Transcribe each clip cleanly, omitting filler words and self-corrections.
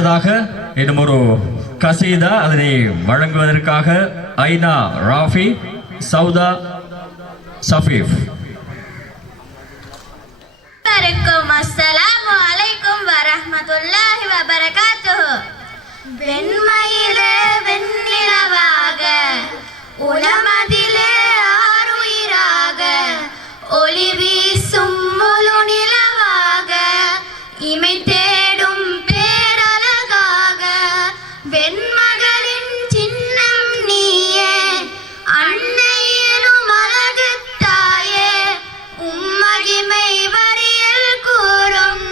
அடுத்ததாக இன்னும் ஒரு கசீதா அதனை வழங்குவதற்காக ஐனா ராஃபி சவுதா சஃபீஃப். அஸ்ஸலாமு அலைக்கும் வரஹ்மத்துல்லாஹி வபரகாத்துஹு. வெண்மயிலே வெண்ணிலவாக உலமதிலே ஆருயிராக ஒளி வீசும் முழு நிலவாக இமை தேடும் பேரழகாக வெண்மகளின் சின்னம் நீயே அன்னை எனும் அழகு தாயே உம்மகிமை வரியில் கூறும்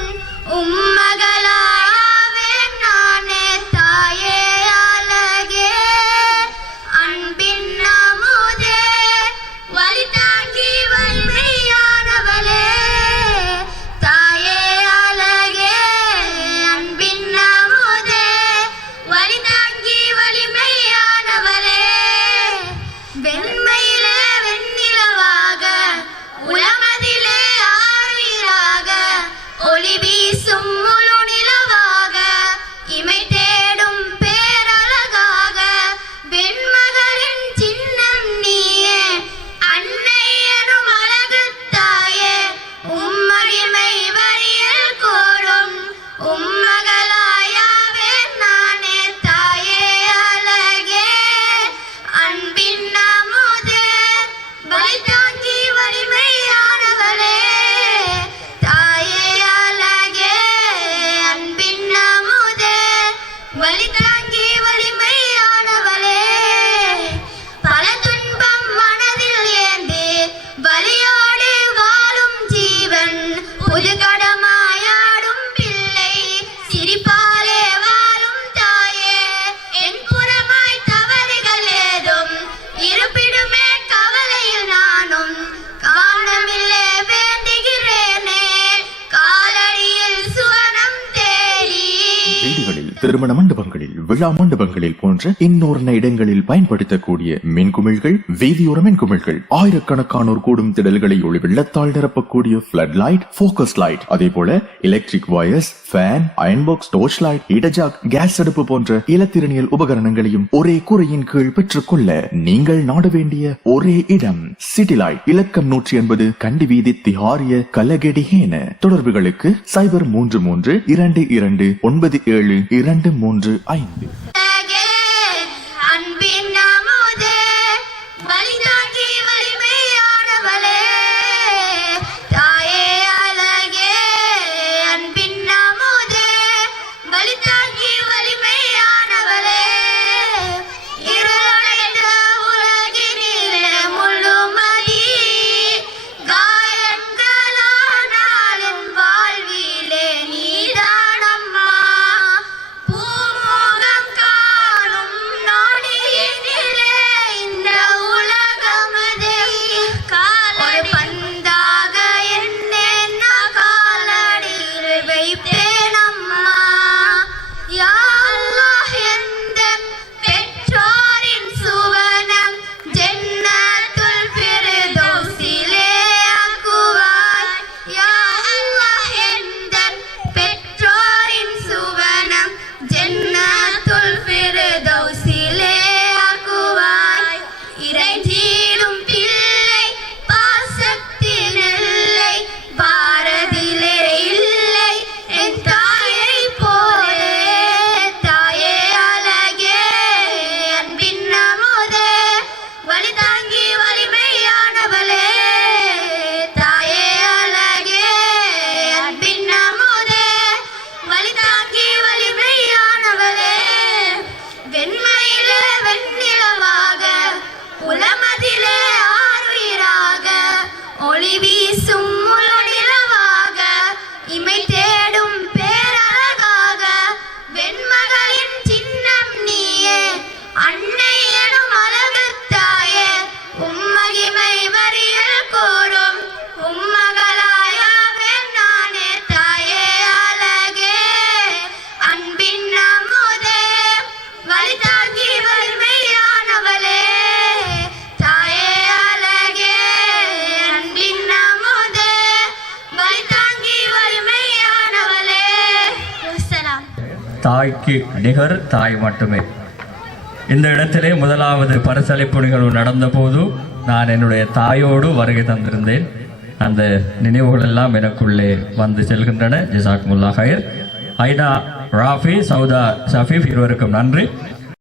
உம்மகளாவே நானே தாயே அழகே அன்பின் அமுதே வழி தாங்கி வலிமையானவளே தாயே அழகே அன்பின் அமுதே வழி தாங்கி வலிமையானவளே வெண்மையிலே வெண்ணிலவாக உலமதிலே ஆருயிராக ஒளி வீசும் முழு நிலவாக இமை தேடும் பேரழகாக வெண்மகளின் சின்னம் நீயே அன்னை எனும் அழகு தாயே உம்மகிமை வரியில் கூறும் உம்மகளாயாவே நானே தாயே அழகே அன்பின் அமுதே வழி தாங்கி வலிமையானவளே தாயே அழகே அன்பின் அமுதே வழி தாங்கி வலிமையானவளே பல துன்பம் மனதில் ஏந்தி வலியோடு வாழும் ஜீவன் புது கடமாயாடும் பிள்ளை சிரிப்பாலே வாழும் தாயே என் புறமாய் தவறுகள் ஏதும் இருப்பிடுமே கவலையில் நானும் காணமில்லை வேண்டுகிறேனே காலடியில் சுவனம் தேடி. வீடுகளில், திருமண மண்டபங்களில், விழா மண்டபங்களில் போன்ற இன்னொரு இடங்களில் பயன்படுத்தக்கூடிய மின்குமிழ்கள், வீதியோர மின்குமிழ்கள், ஆயிரக்கணக்கானோர் கூடும் திடல்களை ஒளி வெள்ளத்தால் நிரப்பக்கூடிய பிளட் லைட், போக்கஸ் லைட், அதே போல electric wires, fan, iron box, torch light, இடஜாக், கேஸ் அடுப்பு போன்ற இலத்திரனியல் உபகரணங்களையும் ஒரே கூரையின் கீழ் பெற்றுக்கொள்ள நீங்கள் நாட வேண்டிய ஒரே இடம் சிட்டி லைட். இலக்கம் 180 கண்டி வீதி திஹாரிய கலகெடிஹேன. தொடர்புகளுக்கு 0332297235. அழகே அன்பின் அமுதே வழி தாங்கி வலிமையானவளே தாயே அழகே அன்பின் அமுதே வழி தாங்கி வலிமையானவளே இருளடைந்த உலகினிலே முழுமதி காயங்களானாலும் வாழ்விலே நீதானம்மா பூமுகம் காணும் நொடியினிலே இந்த உலகமதை ஒரு பந்தாக என்னை நான் காலடியில் வைப்பேனம்மா யா அல்லாஹ் தாய்க்கு நிகர் தாய் மட்டுமே. இந்த இடத்திலே முதலாவது பரிசளிப்பு நிகழ்வு நடந்த போது நான் என்னுடைய தாயோடு வருகை தந்திருந்தேன். அந்த நினைவுகள் எல்லாம் எனக்குள்ளே வந்து செல்கின்றன. ஜிசாக்முல்லா ஹைர். ஐனா ராஃபி, சௌதா சஃபீஃப் இருவருக்கும் நன்றி.